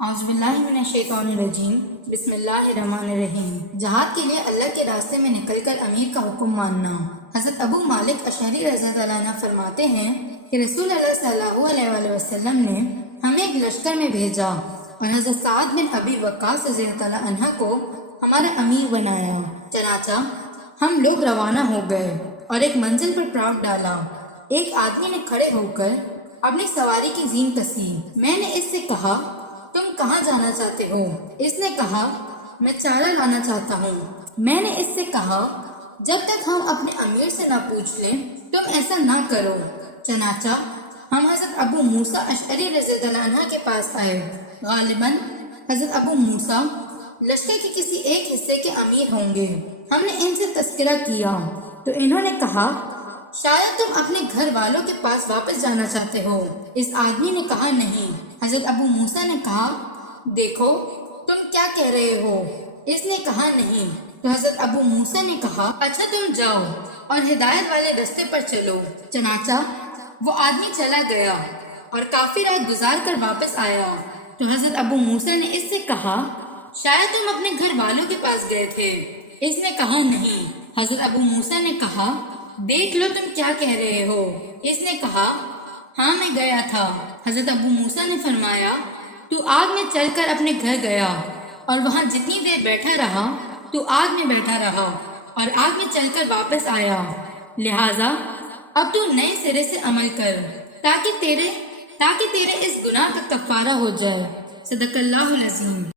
اعوذ باللہ من الشیطان الرجیم بسم اللہ الرحمن الرحیم۔ جہاد کے لیے اللہ کے راستے میں نکل کر امیر کا حکم ماننا۔ حضرت ابو مالک اشعری رضی اللہ عنہ فرماتے ہیں کہ رسول اللہ صلی اللہ علیہ وآلہ وسلم نے ہمیں ایک لشکر میں بھیجا اور حضرت سعد بن ابی وقاص رضی اللہ عنہ کو ہمارا امیر بنایا۔ چنانچہ ہم لوگ روانہ ہو گئے اور ایک منزل پر پڑاؤ ڈالا۔ ایک آدمی نے کھڑے ہو کر اپنی سواری کی زین کسی۔ میں نے اس سے کہا، تم کہاں جانا چاہتے ہو؟ اس نے کہا، میں چارہ لانا چاہتا ہوں۔ میں نے اس سے کہا، جب تک ہم اپنے امیر سے نہ پوچھ لیں تم ایسا نہ کرو۔ چنانچہ ہم حضرت ابو موسیٰ اشعری رضی اللہ عنہ کے پاس آئے۔ غالباً حضرت ابو موسیٰ لشکر کے کسی ایک حصے کے امیر ہوں گے۔ ہم نے ان سے تذکرہ کیا تو انہوں نے کہا، شاید تم اپنے گھر والوں کے پاس واپس جانا چاہتے ہو۔ اس آدمی نے کہا، نہیں۔ حضرت ابو موسیٰ نے کہا، دیکھو تم کیا کہہ رہے ہو؟ اس نے کہا، نہیں۔ تو حضرت ابو موسیٰ نے کہا، اچھا تم جاؤ اور ہدایت والے رستے پر چلو۔ چنانچہ وہ آدمی چلا گیا اور کافی رات گزار کر واپس آیا۔ تو حضرت ابو موسیٰ نے اس سے کہا، شاید تم اپنے گھر والوں کے پاس گئے تھے۔ اس نے کہا، نہیں۔ حضرت ابو موسیٰ نے کہا، دیکھ لو تم کیا کہہ رہے ہو؟ اس نے کہا، ہاں میں گیا تھا۔ حضرت ابو موسیٰ نے فرمایا، تو آگ میں چل کر اپنے گھر گیا اور وہاں جتنی دیر بیٹھا رہا تو آگ میں بیٹھا رہا اور آگ میں چل کر واپس آیا۔ لہٰذا اب تو نئے سرے سے عمل کر تاکہ تیرے اس گناہ کا کفارہ ہو جائے۔ صدق اللہ العظیم۔